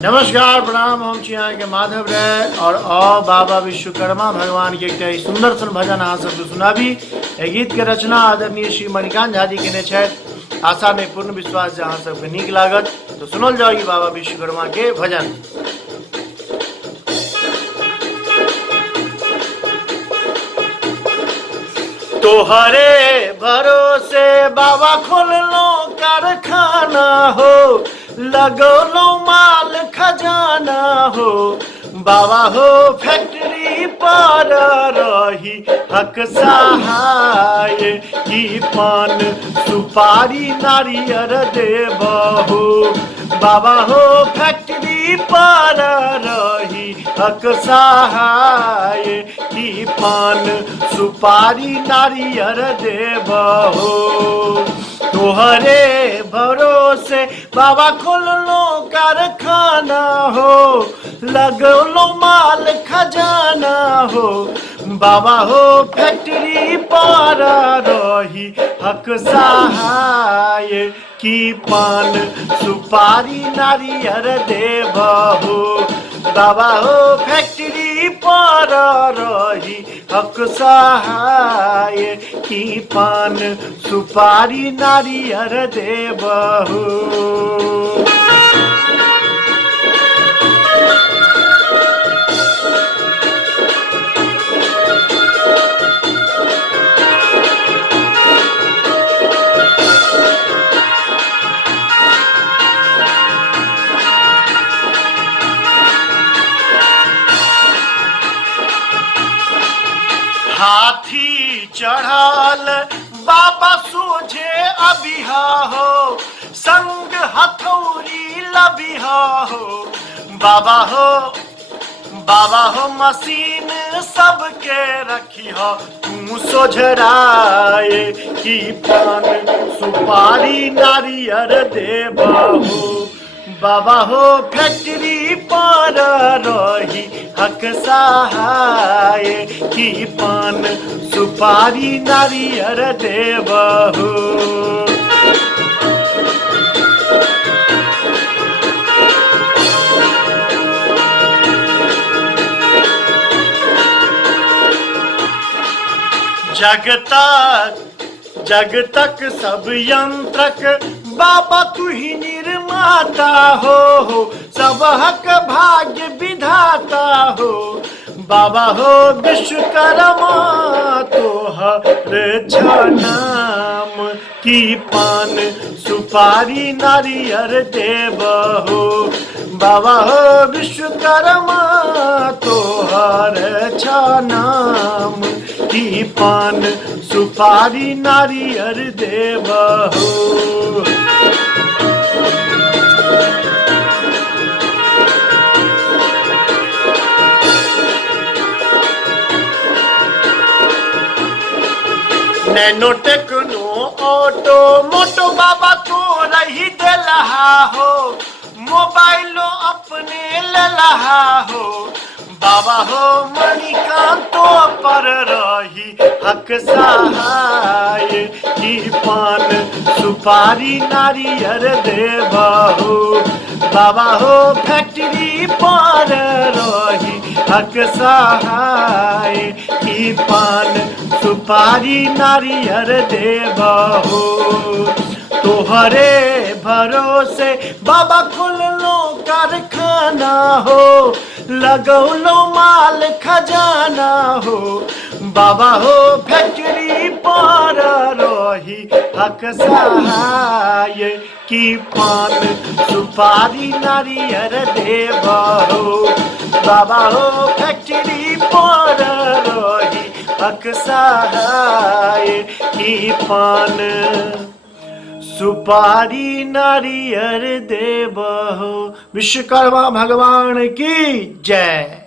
नमस्कार प्रणाम। हम छी अहाँ के माधव राय और बाबा विश्वकर्मा भगवान के एक सुंदर सन भजन अहाँ सबके सुनाबी। एहि गीत के रचना आदरणीय श्री मणिकांत झा जी केने छथि। आशा में पूर्ण विश्वास जे अहाँ सबके नीक लागत। तो सुनल जाओ बाबा विश्वकर्मा के भजन। तोहरे भरोसे बाबा खोललो कारखाना हो, लगौलो माल खजाना हो। बाबा हो फैक्ट्री पर रही हक सहाय, की पान सुपारी नारियर देबहो। बाबा हो फैक्ट्री पर रही हक सहाय, की पान सुपारी नारियर देबहो। तोहरे भरोसे बाबा खोललो कारखाना हो, लगौलो माल खजाना हो। बाबा हो फैक्ट्री पर रही हक सहाय, की पान सुपारी नारियर देबहो। बाबा हो फैक्ट्री पर रही हक सहाय, की पान सुपारी नारियर देबहो। हाथी चढ़ल बाबा सोझे अबिहा हो, संग हथौड़ी लबिहा हो। बाबा हो मशीन सबके रखी हो, तू सोझराए, की पान सुपारी नारियर देबहो। बाबा हो फैक्ट्री पर रही हक सहाय, की पान सुपारी नारियर देबहो। जग तक सब यंत्रक बाबा तू ही निर्माता हो, सब हक भाग्य विधाता हो। बाबा हो विश्वकर्मा तोहर नाम, की पान सुपारी नारियर देबहो। बाबा हो विश्वकर्मा तोहर नाम, की पान सुपारी नारियर देबहो। नैनो टेक्नो ऑटो मोटो बाबा तो रही देलहा हो, मोबाइलो अपने लेलहा हो। बाबा हो मणिकांतो पर रही हक सहाय, की पान सुपारी नारियर देबहो। बाबा हो फैक्ट्री पर रही हक सहाय, की पान सुपारी नारियर देबहो। तोहरे भरोसे बाबा खोललो कारखाना हो, लगौलो माल खजाना हो। बाबा हो फैक्ट्री पर रही हक सहाय, की पान सुपारी नारियर देबहो। बाबा हो फैक्ट्री पर रही हक सहाय, की पान सुपारी नारियर देबहो। विश्वकर्मा भगवान की जय।